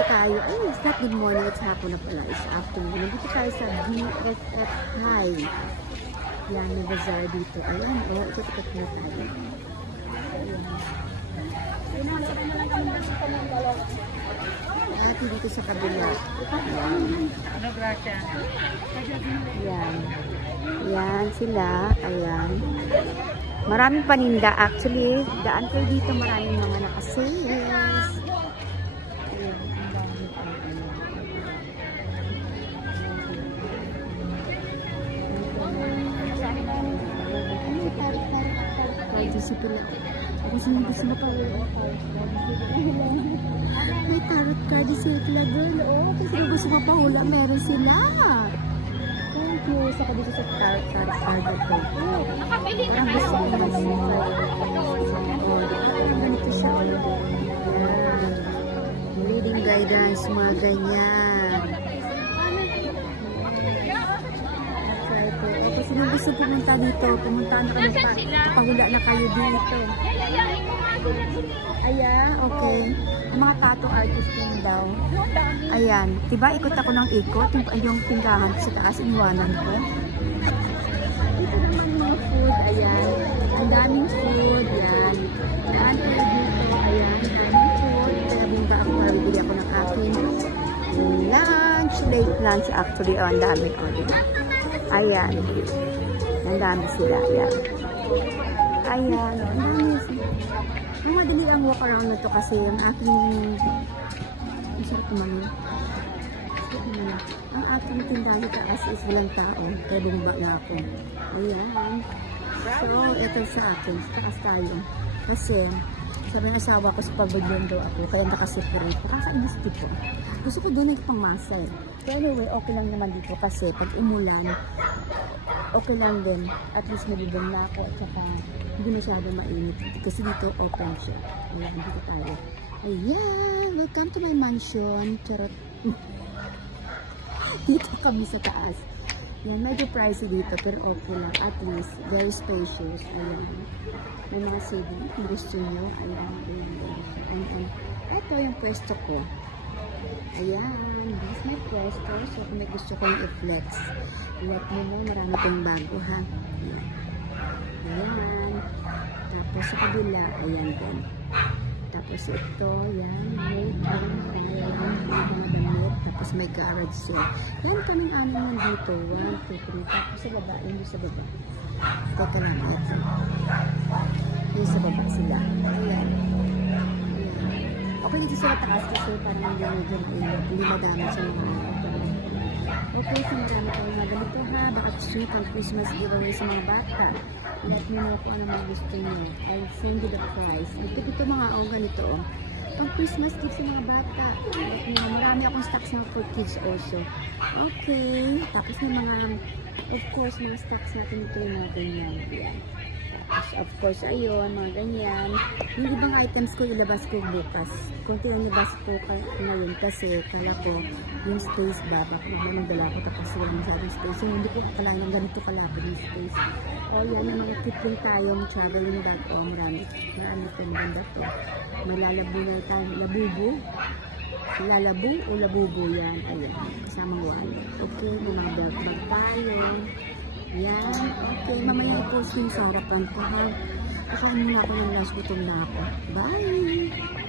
nandito tayo. Ay, it's not good morning. It's hapon na pala. It's afternoon. Nandito tayo sa BFF High. Yan, may bazaar dito. Ayan, oh, ikot-ikot na tayo. Ayan. At dito sa kabila. Ano, Gracia? Yan. Yan sila. Ayan. Maraming paninda. Actually, daan kayo dito. Maraming mga nakasales. Sipila. Ako sinubos mo pa. May tarot card di sila girl. Oh, kasi sinubos mo pa hula. Meron sila. Thank you. Saka dito sa tarot card ito. Nakabili na Parang gusto ko naman. Ganito siya. Reading guidance. Mga ganyan. Kasi nung gusto pumunta dito, pumunta na kami, pahula na kayo dito. Ayan, okay. Ang mga tattoo artist din daw. Ayan, diba ikot ako ng ikot, yung tindahan sa taas, iniwanan ko. Ito naman mga food, ayan. Ang daming food, yan. Daan kayo dito, ayan. Daming food. Kaya bumba ako, bibili ako ng aking lunch, late lunch actually. Oh, ang daming order. Ayan. Ang dami sila. Ayan. Ayan. Ang dami sila. Ang madali ang walk around na to kasi yung aking ang sarap naman. Ang aking tindahan sa taas is walang tao. Kaya bumaba na ako. Ayan. So, ito sa akin. Sa taas tayo. Kasi, sabi ng asawa ko sa pabagyan daw ako. Kaya nakasipurin. Nakakainis dito. Gusto ko doon yung pangmasa eh. So anyway, okay lang naman dito kasi pag umulan, okay lang din. At least nabibong na ako at saka hindi masyado mainit. Kasi dito open siya. Ayan, dito tayo. Ayan, welcome to my mansion. Charot. Dito kami sa taas. Ayan, medyo pricey dito pero okay lang. At least, very spacious. Ayan. May mga saving kung gusto nyo. Ayan, ayan. Ito yung pwesto ko. Ayan, this is my pwesto. So, kung may gusto kong i-flex, let me know. Marami kong bago, ha? Ayan. Tapos, sa kabila, ayan din. Tapos, ito, yan. May damit. Tapos, may garage sale. Yan, kaming amin dito. 1, 2, 3. Tapos, sa baba, yun sa baba. Teka lang, ito. Yun sa baba sila. Ayan. Okay, dito sa taas kasi parang hindi madami sa mga okay, so marami tayong mga ganito ha. Baka sweet ang Christmas giveaway sa mga bata. Let me know kung ano mga gusto nyo. I'll send you the price. Ito mga ganito oh. Pang Christmas gift sa mga bata. Marami akong stocks na for kids also. Okay. Tapos may mga, of course, mga stocks natin ito yung mga ganyan. Yan. Of course, ayun, mga ganyan. Yung ibang items ko, ilabas ko bukas. Kunti yung ilabas ko ngayon kasi kala ko yung space ba, baka yung dala ko tapos yung masyadong space. So, hindi ko kailangan ganito kalapad yung space. O, yan, yung mga tipping tayong traveling bag. O, marami. Marami ito, maganda to. Malalabu na tayo. Labubo. Lalabu o labubo yan. Ayun, kasamang wallet. Okay, may mga bag tayo. Yan. Okay, mamaya i-post yung sa harapan ko ha. Kakain muna ako ng last, gutom na ako. Bye!